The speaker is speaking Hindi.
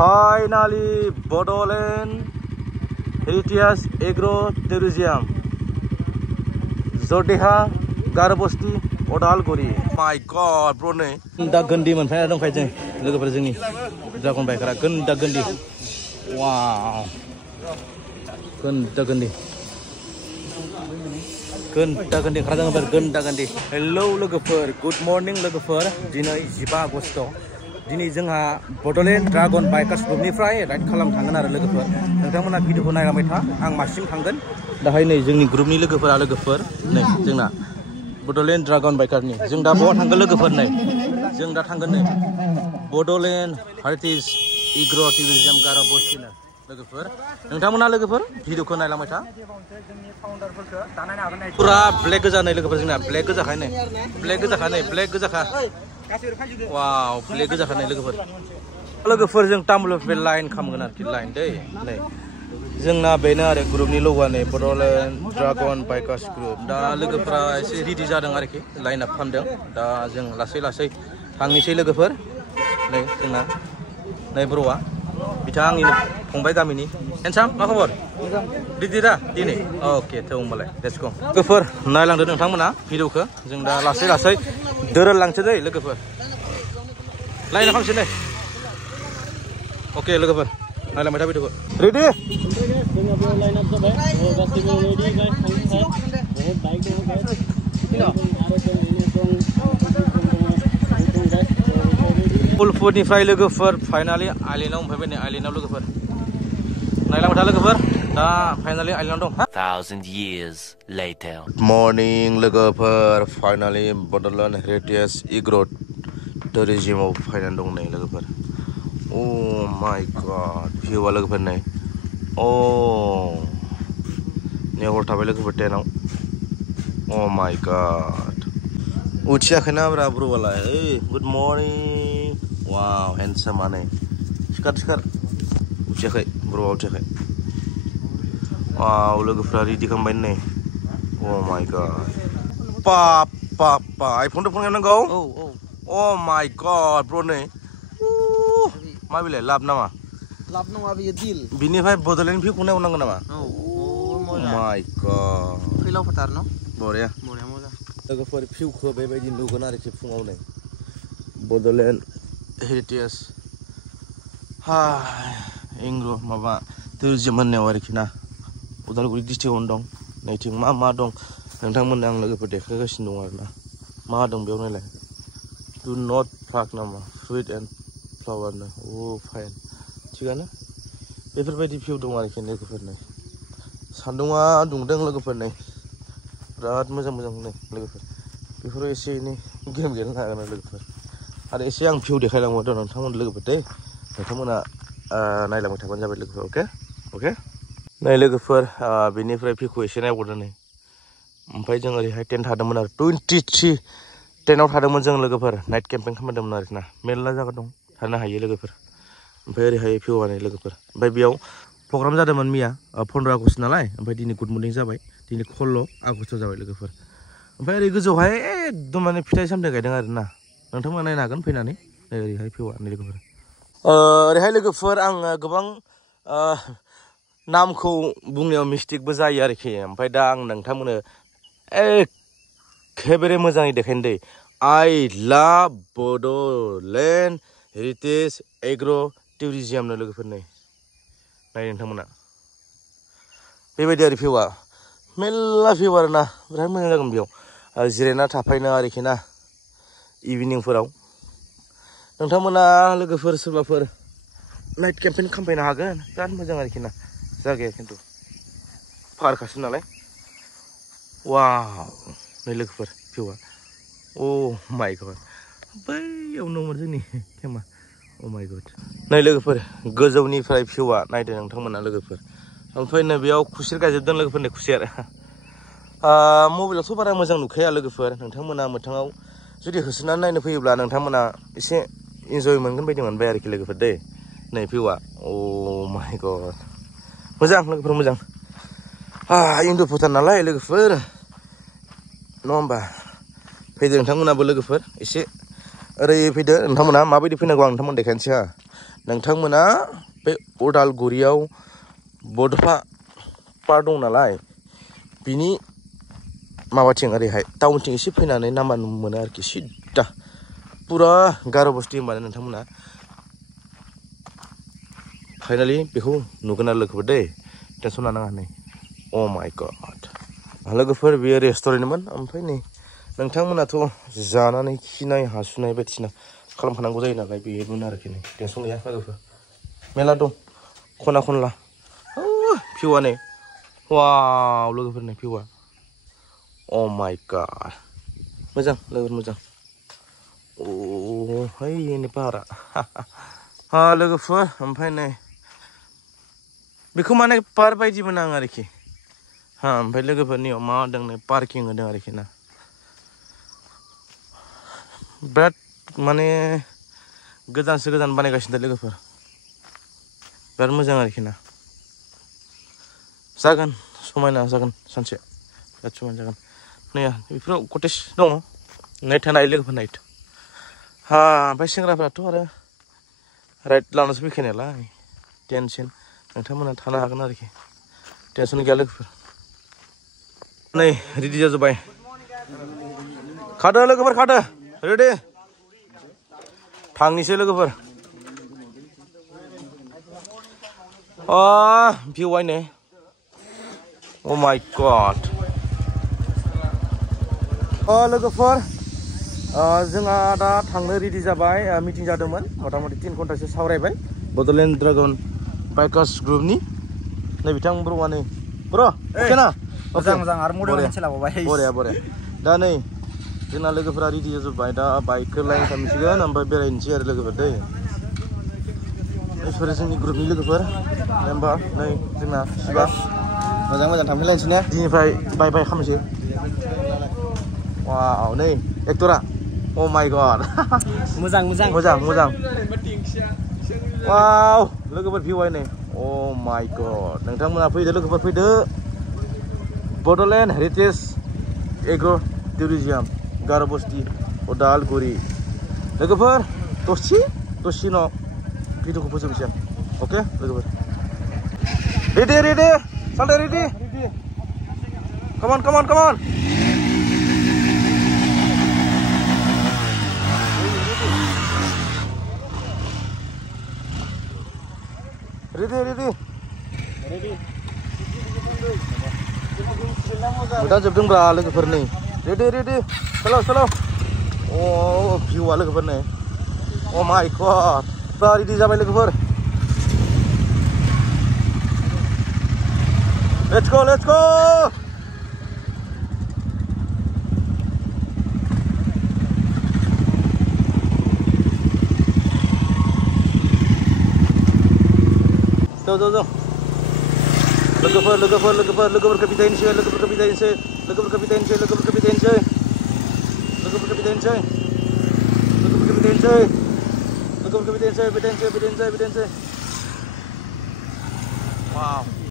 Finally, Bodoland Heritage Agro Tourism Zordeha Garabosti Odalguri. My God, bro ne. Da gandi man fai dong fai jeng. Logo pada jeng ni. Dragon bike kara ganda gandi. Wow. Ganda gandi. Ganda gandi kara dong ber ganda gandi. Hello logofer. Good morning logofer. Dinai 15 Agosto. Dini जोंहा बड'लेण्ड ड्रागन बाइकार्स ग्रुपनिफ्राय राइड खालाम थांगोन आरो लोगोफोर नोंथांमोना भिडिअखौ नायलांबाय था आं मासिम थांगोन दाहाय नै जोंनि ग्रुपनि लोगोफोर नै जोंना बड'लेण्ड ड्रागन बाइकारनि जों दा बहा थांगोन लोगोफोर नै जों दा थांगोन नै बड'लेण्ड हेरिटेज एग्र' टुरिजम गार'बस्तिनो लोगोफोर नोंथांमोना लोगोफोर भिडिअखौ नायलांबाय था पुरा ब्लेक गोजा नै लोगोफोर जोंना ब्लेक गोजाखाय नै ब्लेक गोजाखा Wow, play good जाखानाय लोगोफोर लोगोफोर जों तामुलपुर लाइन खामगोन आरोखि लाइन दै नै जोंना बेनो आरो ग्रुपनि लोगोआ नै बड'लेण्ड ड्रागन बाइकार्स ग्रुप दा लोगोफोरा एसे रेडि जादों आरोखि लाइन आप खालामदों दा जों लासै थांनोसै लोगोफोर नै जोंना नै ब्र'आ बिथाङा आंनिनो फंबाय गामिनि हेन्डसाम मा खबर रेडि दा दिनै अके थौ होमबालाय लेट्स गो लोगोफोर नायलांदो नोंथांमोना भिडिअखौ जों दा लासै दोरोदलांसै दै लोगोफोर लाइन खालामसै नै अके लोगोफोर नायलांबाय था भिडिअखौ रेडि फुलपुरनिफ्राय लोगोफोर फाइनालि आइलेण्डआव मोनफैबाय नै आइलेण्डआव लोगोफोर नायलांबाय था लोगोफोर दा फाइनालि आइलेण्डआव दं 1000 years later मर्निं लोगोफोर फाइनालि बड'लेण्ड हेरिटेज एग्र' टुरिजमाव फैनानै दं नै लोगोफोर अ माय गड भिउआ लोगोफोर नै अ नै हर थाबाय लोगोफोर टेनाव अ माय गड उथियाखैना ब्रा ब्र'आलाय ओइ गुड मर्निं वाव हेन्डसामानो सिखार उथियाखै ब्र'आ उथियाखै वाव लोगोफ्रा रेडि खालामबाय नै अ माय गड पापा आइफोनथ' फन खालामनांगौ अ माय गड ब्र' नै मा बिलाय लाब नामा लाब नङा बियो दिल बिनिफ्राय बड'लेण्ड भिउखौ नायनांगौ नामा माय गड फैलाव फोथार न बरिया मोजां लोगोफोर भिउखौ बेबायदि नुगोन आरोखि फुङाव नै बड'लेण्ड हेरिटेज एग्र' माबा टुरिजम होननायाव आरोखि ना उदालगुरि डिस्ट्रिक्टआवनो दं नैथिं मा दं नोंथांमोननो आं लोगोफोर देखायगासिनो दं आरोना मा दं बेयाव नायलाय डु नट पार्क नामा फ्रुइट एन्ड फ्लावारनो अ फाइन थिगानो बेफोरबायदि भिउ दं आरोखि लोगोफोर नै सान्दुङा दुंदों लोगोफोर नै बिराद मोजां नै लोगोफोर बेफोराव एसे एनै गेम गेलेनो हागोन लोगोफोर आरो एसे आं भिउ देखायलांबाय दं नोंथांमोन लोगोफोर दै नोंथांमोना नायलांबाय थाबानो जाबाय लोगोफोर अके नै लोगोफोर बेनिफ्राय भिउखौ एसे नायहरदो नै ओमफ्राय जों ओरैहाय टेन्ट थादोंमोन आरो 23 टेन्टआव थादोंमोन जों लोगोफोर नाइट केम्पिं खालामदोंमोन आरोखि ना मेरला जायगा दं थानो हायो लोगोफोर ओमफ्राय ओरैहाय भिउआ नै लोगोफोर ओमफ्राय बेयाव प्रग्राम जादोंमोन मैया 15 आगस्ट नालाय ओमफ्राय दिनै गुड मर्निं जाबाय दिनै 16 आगस्ट जाबाय लोगोफोर ओमफ्राय ओरै गोजौहाय एकदम माने फिथाइ सामथाइ गायदों आरोना नोंथांमोना नायनो हागोन फैनानै नै ओरैहाय भिउआ नै लोगोफोर ओरैहाय लोगोफोर आङो गोबां नामखौ बुंनायाव मिस्टेकबो जायो आरोखि ओमफ्राय दा आं नोंथांमोननो एखेबारे मोजाङै देखायनो दै आइ लाभ बड'लेण्ड हेरिटेज एग्र' टुरिजमनो लोगोफोर नै नाय नोंथांमोना बेबायदि आरो भिउआ मेरला भिउ आरोना बिराद मोजां जागोन बेयाव जिरायना थाफैनो आरोखि ना इभिनिंफोराव नोंथांमोना लोगोफोर सोरबाफोर नाइट केम्पिं खालामफैनो हागोन बिराद मोजां आरोखि ना जायगाया खिन्थु पार्कआसो नालाय वाव नै लोगोफोर भिउआ अ माय गड बैयाव दंमोन जोंनि केमा अ माय गड नै लोगोफोर गोजौनिफ्राय भिउआ नायदो नोंथांमोना लोगोफोर ओमफ्राय नै बेयाव खुसेर गायजोबदों लोगोफोर नै खुसेर मबाइलावथ' बारा मोजां नुखाया लोगोफोर नोंथांमोना मोथाङाव जुदि होसोनानै नायनो फैयोब्ला नोंथांमोना एसे इन्जय मोनगोन बायदि मोनबाय आरोखि लोगोफोर दै नै भिउआ अ माय गड मोजां लोगोफोर मोजां इन्दु भुटान नालाय लोगोफोर नङा होमबा फैदो नोंथांमोनाबो लोगोफोर एसे ओरै फैदो नोंथांमोना माबायदि फैनांगौ आं नोंथांमोन देखायनोसै नोंथांमोना बे उदालगुरियाव बड'फा पार्क दं नालाय बिनि माबाथिं ओरैहाय टाउनथिं एसे फैनानै नामा मोनो आरोखि सिद्दा पुरा गार' बस्ति होनबानो नोंथांमोना फाइनालि बेखौ नुगोन आरो लोगोफोर दै टेनसन लानाङा नै अ माय गड लोगोफोर बेयो रेस्टुरेन्टमोन ओमफ्राय नै नोंथांमोनाथ' जानानै खिनाय हासुनाय बायदिसिना खालामखानांगौ जायो नालाय बेबोनो आरोखि नै टेनसन गैया लोगोफोर मेला दं खना खनला भिउआ नै वाव लोगोफोर नै भिउआ अ माय गड मोजां लोगोफोर मोजां अ है नै पाहारा लोगोफोर ओमफ्राय नै बेखौ माने पार्क बायदिबो नाङो आरोखि ओमफ्राय लोगोफोरनियाव मा होदों नै पार्किं होदों आरोखि ना बिराद माने गोदानसो गोदान बानायगासिनो दा लोगोफोर बिराद मोजां आरोखि ना जागोन समायना जागोन सानसे बिराद समायना जागोन नै बेफोराव कटेज दङ नायथ नाय लोगोफोर नायथ ओमफ्राय सेंग्राफ्राथ' आरो राइड लानासो फैखायो नालाय टेनसन नोंथांमोना थानो हागोन आरोखि टेनसन गैया लोगोफोर नै रेडि जाजोब्बाय खादो लोगोफोर खादो रेडि थांनिसै लोगोफोर भिउआय नै अ माय गड लोगोफोर जोंहा दा थांनो रेडि जाबाय मिटिं जादोंमोन मथा मथि 3 घन्टासो सावरायबाय बड'लेण्ड ड्रागन बाइकार्स ग्रुपनि नै बिथां ब्र'आ नै ब्र' अके ना मोजां मोजां आरो मडेल मोनसे लाबावबाय बरिया बरिया दा नै जोंना लोगोफोरा रेडि जाजोब्बाय दा बाइकखौ लाइन खालामसिगोन ओमफ्राय बेरायनोसै आरो लोगोफोर दै बेफोरो जोंनि ग्रुपनि लोगोफोर होमबा नै जोंना शिबा मोजां मोजां थांफिनलायनोसै ने दिनिफ्राय बाय बाय खालामसै वाव नै एक्टरा अ माय गड मोजां मोजां मोजां मोजां वाव लोगोफोर भिउआय नै अ माय गड नोंथांमोना फैदो लोगोफोर फैदो बड'लेण्ड हेरिटेज एग्र' टुरिजम गार' बस्ति उदालगुरि लोगोफोर दसे उनाव भिडिअखौ फोजोबनोसै आं अके लोगोफोर रेडि रेडि सालदे रेडि कमान कमान कमान रेडि रेडि रेडि उदा जोबदोंब्रा लोगोफोर नै रेडि रेडि चलो चलो अ भिउआ लोगोफोर नै अ माय गड पुरा रेडि जाबाय लोगोफोर लेट्स गो लेट्स गो लोगोफोरखौ बिदायनोसै लोगोफोरखौ बिदायनोसै वाव